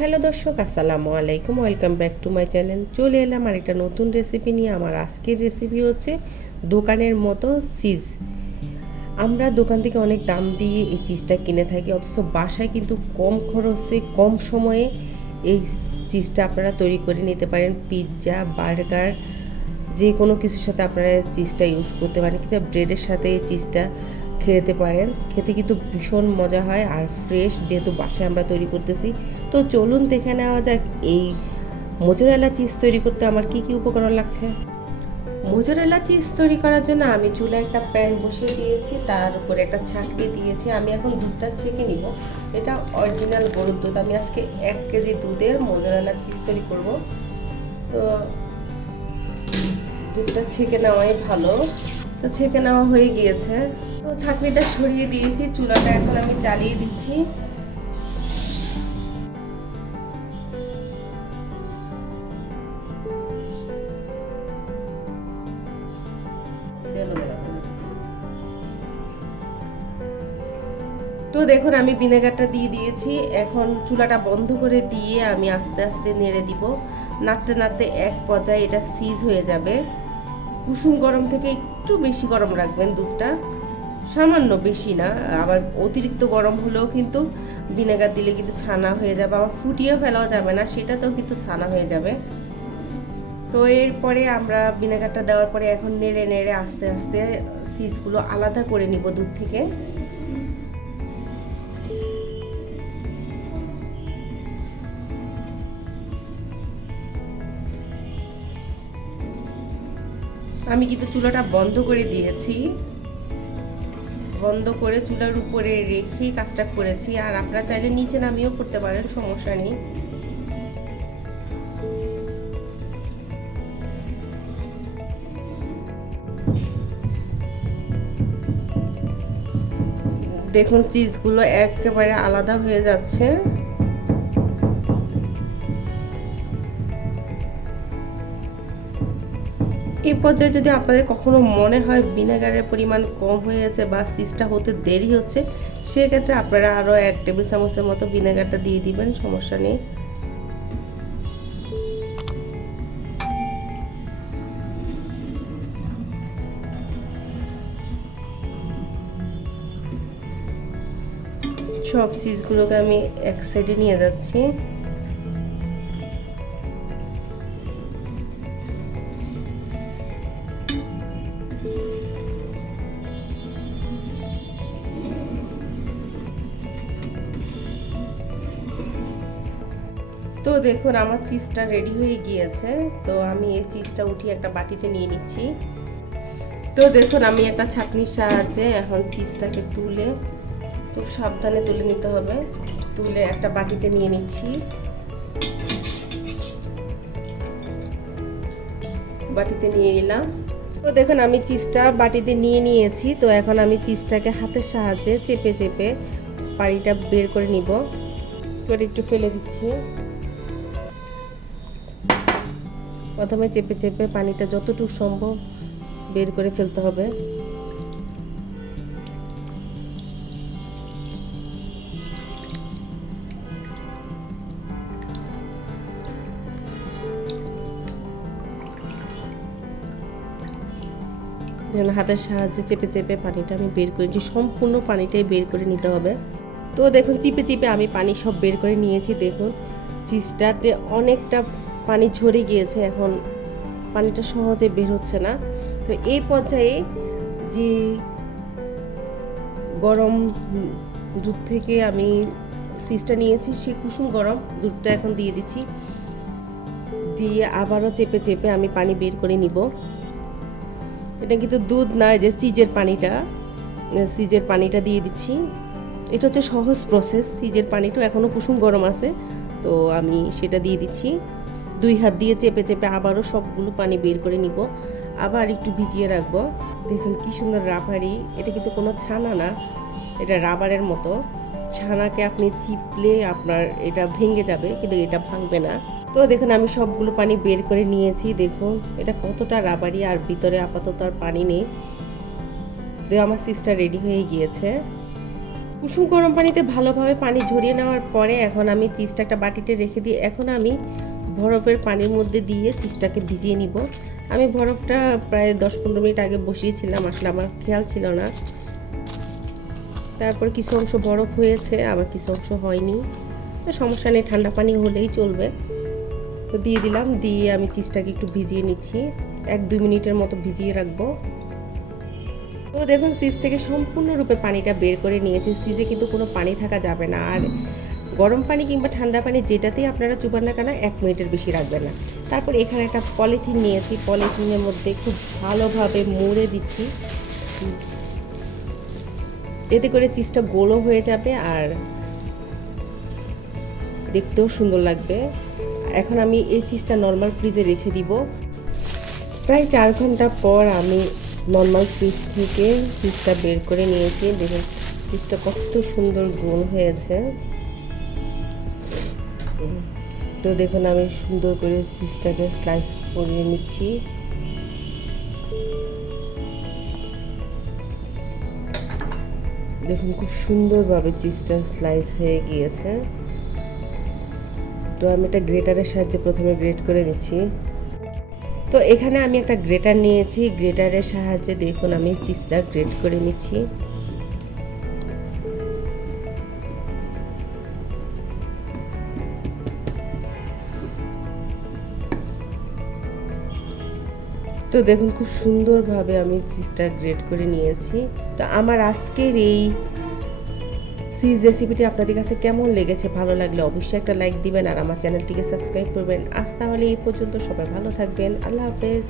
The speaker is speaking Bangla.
হ্যালো দর্শক, আসসালামু আলাইকুম। Welcome back to my channel. চলে এলাম আর একটা নতুন রেসিপি নিয়ে। আমার আজকের রেসিপি হচ্ছে দোকানের মতো চিজ। আমরা দোকান থেকে অনেক দাম দিয়ে এই চিজটা কিনে থাকি, অথচ বাসায় কিন্তু কম খরচে কম সময়ে এই চিজটা আপনারা তৈরি করে নিতে পারেন। পিৎজা, বার্গার, যে কোনো কিছুর সাথে আপনারা চিজটা ইউজ করতে পারেন, কিন্তু ব্রেডের সাথে এই চিজটা খেতে পারেন। খেতে কিন্তু ভীষণ মজা হয় আর ফ্রেশ, যেহেতু বাসায় আমরা তৈরি করতেছি। তো চলুন দেখে নেওয়া যাক এই মোজারেলা চিজ তৈরি করতে আমার কি কি উপকরণ লাগছে। মোজারেলা চিজ তৈরি করার জন্য আমি চুলায় একটা প্যান বসিয়ে দিয়েছি, তার উপরে একটা ছাঁকনি দিয়েছি। আমি এখন দুধটা ছেঁকে নিব। এটা অরিজিনাল গরুর দুধ। আমি আজকে 1 কেজি দুধের মোজারেলা চিজ তৈরি করব। তো দুধটা ছেঁকে নেওয়াই ভালো। তো ছেঁকে নেওয়া হয়ে গিয়েছে। তো ছাঁকনিটা সরিয়ে দিয়েছি, চুলাটা এখন আমি জ্বালিয়ে দিচ্ছি। তো দেখুন আমি ভিনেগারটা দিয়ে দিয়েছি। এখন চুলাটা বন্ধ করে দিয়ে আমি আস্তে আস্তে নেড়ে দিব। নাড়তে নাড়তে এক পর্যায়ে এটা সিজ হয়ে যাবে। কুসুম গরম থেকে একটু বেশি গরম রাখবেন দুধটা, সামান্য, বেশি না। আবার অতিরিক্ত গরম হলেও কিন্তু ভিনেগার দিলে কিন্তু ছানা হয়ে যাবে, আবার ফুটিয়ে ফেলাও যাবে না, সেটাতেও কিন্তু ছানা হয়ে যাবে। তো এরপরে আমরা ভিনেগারটা দেওয়ার পরে এখন নেড়ে নেড়ে আস্তে আস্তে চিজগুলো আলাদা করে নিব দুধ থেকে। আমি কিন্তু চুলাটা বন্ধ করে দিয়েছি, বন্ধ করে চুলার উপরে রেখেই কাজটা করেছি। আর আপনারা চাইলে নিচে নামিয়েও করতে পারেন, সমস্যা নেই। দেখুন চিজগুলো একেবারে আলাদা হয়ে যাচ্ছে। এই পর্যায়ে যদি আপনাদের কখনো মনে হয় ভিনেগারের পরিমাণ কম হয়েছে বা চিজটা হতে দেরি হচ্ছে, সেক্ষেত্রে আপনারা আরও 1 টেবিল চামচের মতো ভিনেগারটা দিয়ে দিবেন, সমস্যা নেই। সব চিজগুলোকে আমি এক সাইডে নিয়ে যাচ্ছি। তো দেখুন আমার চিজটা রেডি হয়ে গিয়েছে। তো আমি এই চিজটা উঠিয়ে একটা বাটিতে নিয়ে নিচ্ছি। তো দেখুন আমি একটা ছাঁকনির সাহায্যে এখন চিজটাকে তুলে, খুব সাবধানে তুলে নিতে হবে, তুলে একটা বাটিতে নিয়ে নিচ্ছি। বাটিতে নিয়ে নিলাম। তো দেখুন আমি চিজটা বাটিতে নিয়ে নিয়েছি। তো এখন আমি চিজটাকে হাতের সাহায্যে চেপে চেপে পানিটা বের করে নিব। তো একটু ফেলে দিচ্ছি। প্রথমে চেপে চেপে পানিটা যতটুকু সম্ভব বের করে ফেলতে হবে। যেন হাতের সাহায্যে চেপে চেপে পানিটা আমি বের করেছি, সম্পূর্ণ পানিটাই বের করে নিতে হবে। তো দেখুন চিপে চিপে আমি পানি সব বের করে নিয়েছি। দেখুন চিজটাতে অনেকটা পানি ঝরে গিয়েছে, এখন পানিটা সহজে বের হচ্ছে না। তো এই পর্যায়ে যে গরম দুধ থেকে আমি চিজটা নিয়েছি, সেই কুসুম গরম দুধটা এখন দিয়ে দিচ্ছি। দিয়ে আবারও চেপে চেপে আমি পানি বের করে নিব। এটা কিন্তু দুধ না, যে চিজের পানিটা দিয়ে দিচ্ছি। এটা হচ্ছে সহজ প্রসেস। চিজের পানিটা এখনও কুসুম গরম আছে, তো আমি সেটা দিয়ে দিচ্ছি। 2 হাত দিয়ে চেপে চেপে আবারও সবগুলো পানি বের করে নিব, আবার একটু ভিজিয়ে রাখবো। দেখুন কি সুন্দর রাবারি। এটা কিন্তু কোনো ছানা না, এটা রাবারের মতো। ছানাকে আপনি চিপলে আপনার এটা ভেঙে যাবে, কিন্তু এটা ভাঙবে না। তো দেখুন আমি সবগুলো পানি বের করে নিয়েছি। দেখুন এটা কতটা রাবারি, আর ভিতরে আপাতত আর পানি নেই। তো আমার চিজটা রেডি হয়ে গিয়েছে। কুসুম গরম পানিতে ভালোভাবে পানি ঝরিয়ে নেওয়ার পরে এখন আমি চিজটা একটা বাটিতে রেখে দিয়ে এখন আমি বরফের পানির মধ্যে দিয়ে চিজটাকে ভিজিয়ে নিব। আমি বরফটা প্রায় 10-15 মিনিট আগে বসিয়েছিলাম, আসলে আমার খেয়াল ছিল না। তারপর কিছু অংশ বরফ হয়েছে, আবার কিছু অংশ হয়নি, তো সমস্যা নেই, ঠান্ডা পানি হলেই চলবে। তো দিয়ে দিলাম, দিয়ে আমি চিজটাকে একটু ভিজিয়ে নিচ্ছি, 1-2 মিনিটের মতো ভিজিয়ে রাখবো। তো দেখুন চিজ থেকে সম্পূর্ণরূপে পানিটা বের করে নিয়েছি। চিজে কিন্তু কোনো পানি থাকা যাবে না, আর গরম পানি কিংবা ঠান্ডা পানি যেটাতেই আপনারা চুবান না কেন 1 মিনিটের বেশি রাখবেন না। তারপর এখানে একটা পলিথিন নিয়েছি, পলিথিনের মধ্যে খুব ভালোভাবে মুড়ে দিচ্ছি, এতে করে চিজটা গোলও হয়ে যাবে আর দেখতেও সুন্দর লাগবে। এখন আমি এই চিজটা নর্মাল ফ্রিজে রেখে দিব। প্রায় 4 ঘন্টা পর আমি নর্মাল ফ্রিজ থেকে চিজটা বের করে নিয়েছি। দেখুন চিজটা কত সুন্দর গোল হয়েছে। তো দেখুন আমি সুন্দর করে চিজটাকে স্লাইস করে নিচ্ছি। দেখুন খুব সুন্দরভাবে চিজটা স্লাইস হয়ে গিয়েছে। তো আমি একটা গ্রেটারের সাহায্যে প্রথমে গ্রেট করে নিচ্ছি। তো এখানে আমি একটা গ্রেটার নিয়েছি, গ্রেটারের সাহায্যে দেখুন আমি চিজটা গ্রেট করে নিচ্ছি। তো দেখুন খুব সুন্দরভাবে আমি চিজটা গ্রেট করে নিয়েছি। তো আমার আজকের এই চিজ রেসিপিটি আপনাদের কাছে কেমন লেগেছে, ভালো লাগলে অবশ্যই একটা লাইক দিবেন আর আমার চ্যানেলটিকে সাবস্ক্রাইব করবেন। আজ তাহলে এই পর্যন্ত, সবাই ভালো থাকবেন, আল্লাহ হাফেজ।